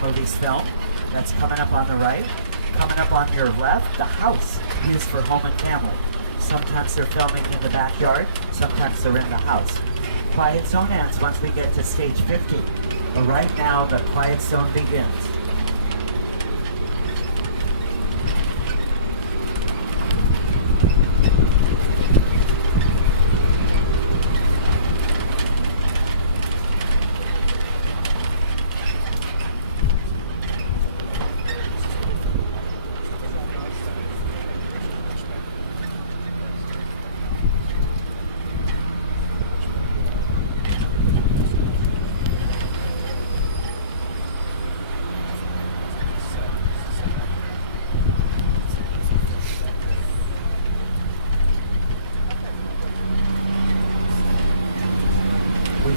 the movie's filmed. That's coming up on the right. Coming up on your left, the house used for home and family. Sometimes they're filming in the backyard, sometimes they're in the house. Quiet zone ends once we get to stage 50. But right now, the quiet zone begins.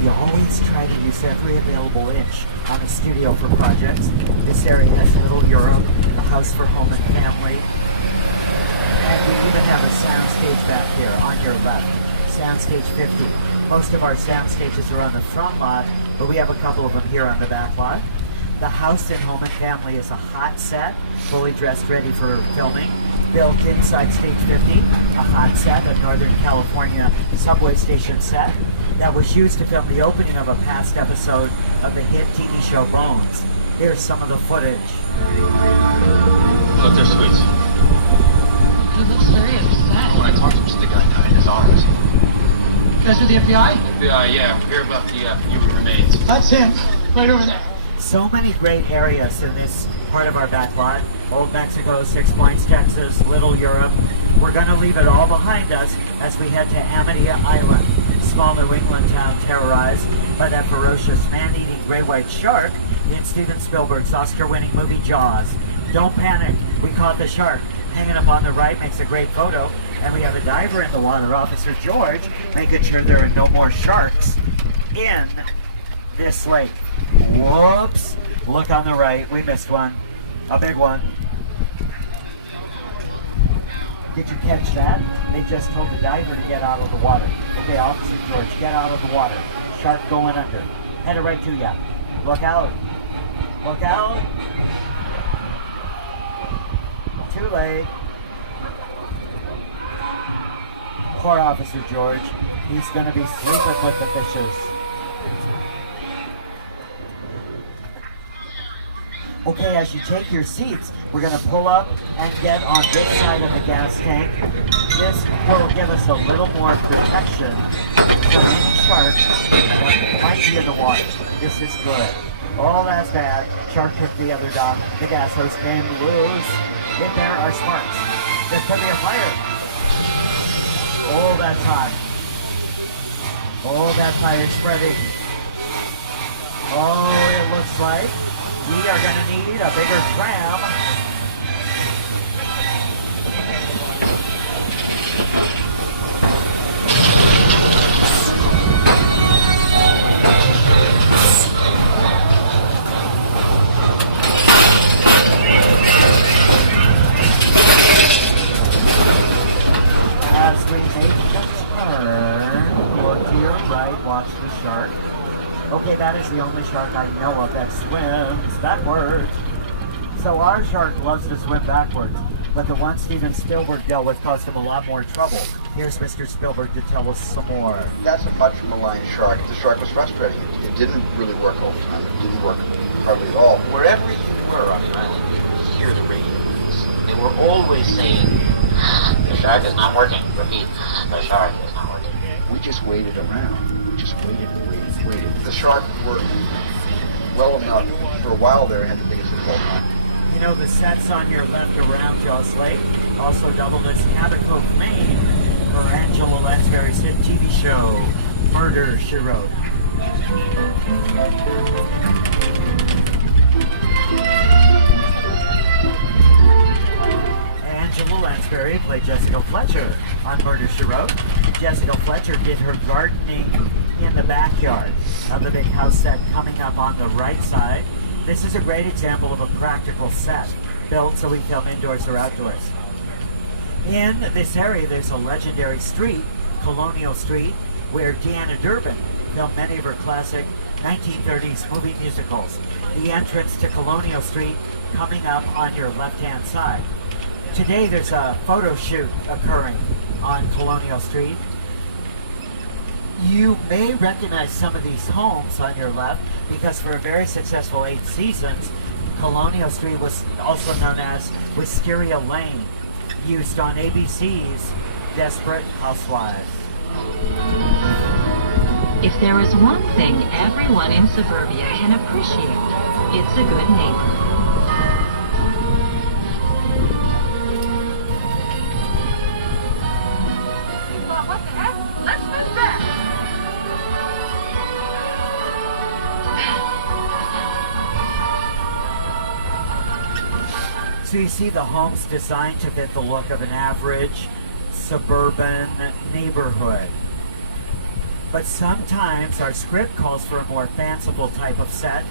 We always try to use every available inch on a studio for projects. This area has Little Europe, the house for home and family, and we even have a soundstage back here on your left, soundstage 50. Most of our sound stages are on the front lot, but we have a couple of them here on the back lot. The house in home and family is a hot set, fully dressed, ready for filming. Built inside stage 50, a hot set, a Northern California subway station set that was used to film the opening of a past episode of the hit TV show Bones. Here's some of the footage. Look, they're sweets. He looks very upset. When I talked to him, the guy died in his arms. You guys are the FBI? FBI, yeah. Hear about the human remains. That's him. Right over there. So many great areas in this part of our back lot. Old Mexico, Six Points, Texas, Little Europe. We're going to leave it all behind us as we head to Amity Island, small New England town terrorized by that ferocious man-eating great white shark in Steven Spielberg's Oscar-winning movie Jaws. Don't panic, we caught the shark. Hanging up on the right makes a great photo, and we have a diver in the water, Officer George, making sure there are no more sharks in this lake. Whoops! Look on the right, we missed one. A big one. Did you catch that? They just told the diver to get out of the water. Okay, Officer George, get out of the water. Shark going under. Headed right to ya. Look out. Look out. Too late. Poor Officer George. He's going to be sleeping with the fishes. Okay, as you take your seats, we're going to pull up and get on this side of the gas tank. This will give us a little more protection from any sharks that might be in the water. This is good. Oh, that's bad. Shark took the other dock. The gas hose came loose. In there are sparks. There could be a fire. Oh, that's hot. Oh, that fire spreading. Oh, it looks like we are going to need a bigger tram. As we make the turn, look to your right, watch the shark. Okay, that is the only shark I know of that swims backwards. So our shark loves to swim backwards, but the one Steven Spielberg dealt with caused him a lot more trouble. Here's Mr. Spielberg to tell us some more. That's a much maligned shark. The shark was frustrating. It didn't really work all the time. It didn't work hardly at all. Wherever you were on the island, you could hear the radio waves. They were always saying, the shark is not working. Repeat, the shark is not working. We just waited around. We just waited and waited and waited. The shark worked well enough. For a while there, it had the biggest hit of all time. You know, the sets on your left around Jaws Lake also doubled as Cabot Cove, Maine, for Angela Lansbury's hit TV show, Murder, She Wrote. Angela Lansbury played Jessica Fletcher on Murder, She Wrote. Jessica Fletcher did her gardening in the backyard of the big house set coming up on the right side. This is a great example of a practical set built so we film indoors or outdoors. In this area, there's a legendary street, Colonial Street, where Deanna Durbin filmed many of her classic 1930s movie musicals. The entrance to Colonial Street coming up on your left-hand side. Today there's a photo shoot occurring on Colonial Street. You may recognize some of these homes on your left because for a very successful 8 seasons, Colonial Street was also known as Wisteria Lane, used on ABC's Desperate Housewives. If there is one thing everyone in suburbia can appreciate, it's a good neighbor. What the heck? Let's move back. So you see the homes designed to fit the look of an average suburban neighborhood. But sometimes our script calls for a more fanciful type of set.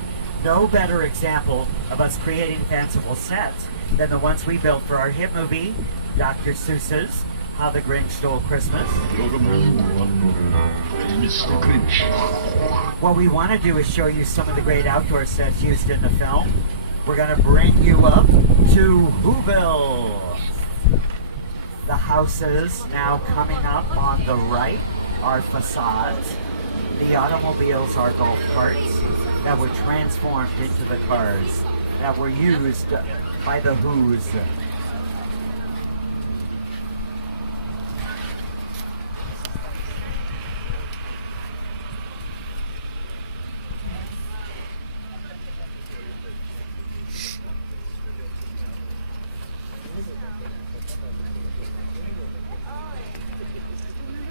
No better example of us creating fanciful sets than the ones we built for our hit movie, Dr. Seuss's How the Grinch Stole Christmas. Mr. Grinch. What we want to do is show you some of the great outdoor sets used in the film. We're going to bring you up to Whoville. The houses now coming up on the right are facades. The automobiles are golf carts that were transformed into the cars that were used by the Who's.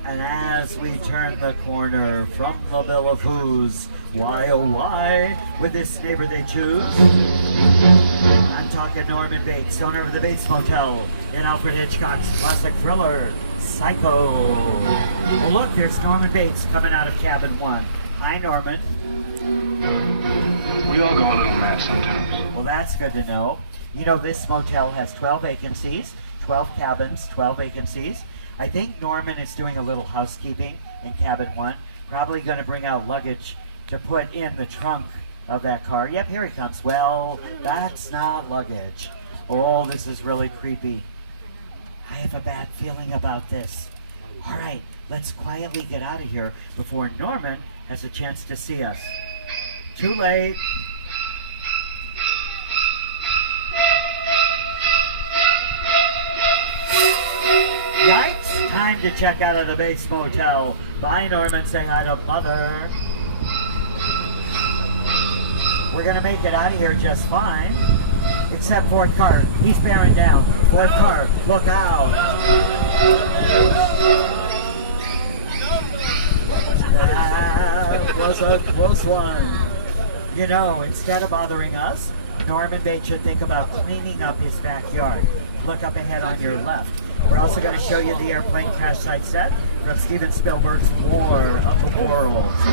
And as we turn the corner from the Bill of Who's, why oh why would this neighbor they choose? I'm talking Norman Bates, owner of the Bates Motel in Alfred Hitchcock's classic thriller, Psycho. Well look, there's Norman Bates coming out of cabin 1. Hi Norman. We all go a little mad sometimes. Well that's good to know. You know this motel has 12 vacancies, 12 cabins, 12 vacancies. I think Norman is doing a little housekeeping in cabin 1. Probably going to bring out luggage to put in the trunk of that car. Yep, here he comes. Well, that's not luggage. Oh, this is really creepy. I have a bad feeling about this. All right, let's quietly get out of here before Norman has a chance to see us. Too late. Yikes! Time to check out of the Bates Motel. Bye, Norman. Say hi to Mother. We're gonna make it out of here just fine. Except fourth car. He's bearing down. Fourth car. Look out. That was a close one. You know, instead of bothering us, Norman Bates should think about cleaning up his backyard. Look up ahead on your left. We're also going to show you the airplane crash site set from Steven Spielberg's War of the Worlds.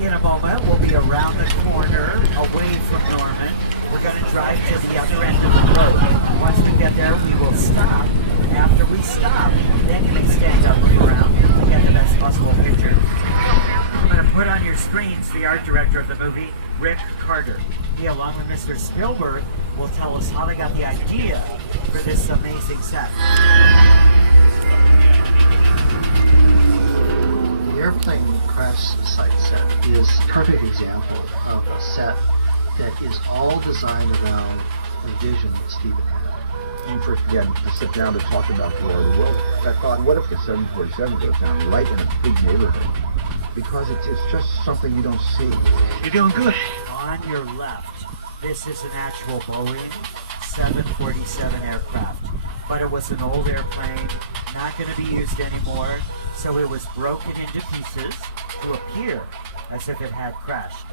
In a moment, we'll be around the corner, away from Norman. We're going to drive to the other end of the road. Once we get there, we will stop. After we stop, then you may stand up and around to get the best possible picture. I'm going to put on your screens the art director of the movie, Rick Carter. He, along with Mr. Spielberg, will tell us how they got the idea for this amazing set. The airplane crash site set is a perfect example of a set that is all designed around a vision that Steven had. When we first began to sit down to talk about War of the World, I thought, what if the 747 goes down right in a big neighborhood? Because it's just something you don't see. You're doing good. On your left, this is an actual Boeing 747 aircraft, but it was an old airplane, not going to be used anymore, so it was broken into pieces to appear as if it had crashed.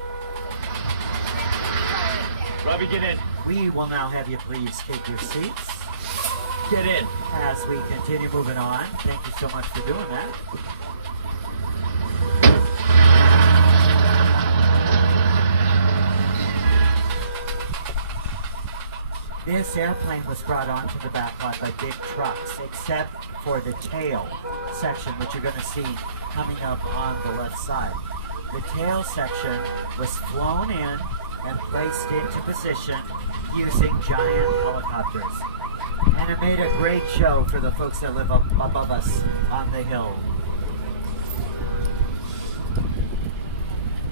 Robbie, get in. We will now have you please take your seats Get in. as we continue moving on. Thank you so much for doing that. This airplane was brought onto the back lot by big trucks, except for the tail section, which you're going to see coming up on the left side. The tail section was flown in and placed into position using giant helicopters. And it made a great show for the folks that live up above us on the hill.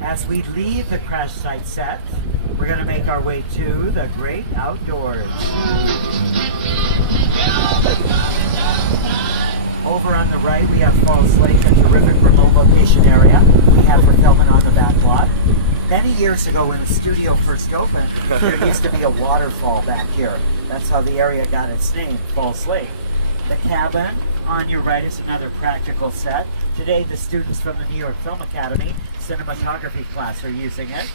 As we leave the crash site set, we're going to make our way to the great outdoors. Over on the right, we have Falls Lake, a terrific remote location area we have for filming on the back lot. Many years ago when the studio first opened, there used to be a waterfall back here. That's how the area got its name, Falls Lake. The cabin on your right is another practical set. Today, the students from the New York Film Academy cinematography class are using it.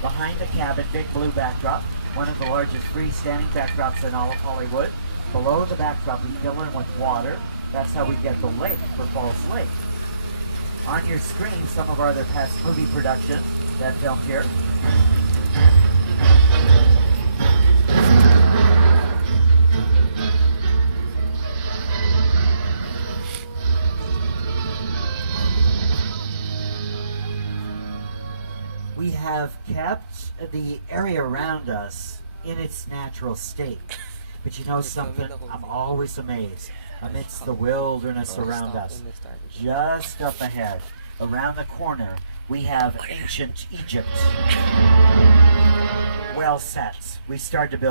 Behind the cabin, big blue backdrop, one of the largest freestanding backdrops in all of Hollywood. Below the backdrop, we fill in with water. That's how we get the lake for Falls Lake. On your screen, some of our other past movie productions that filmed here. We have kept the area around us in its natural state. But you know something? I'm always amazed. Amidst the wilderness around us, just up ahead, around the corner, we have ancient Egypt. Well set. We started to build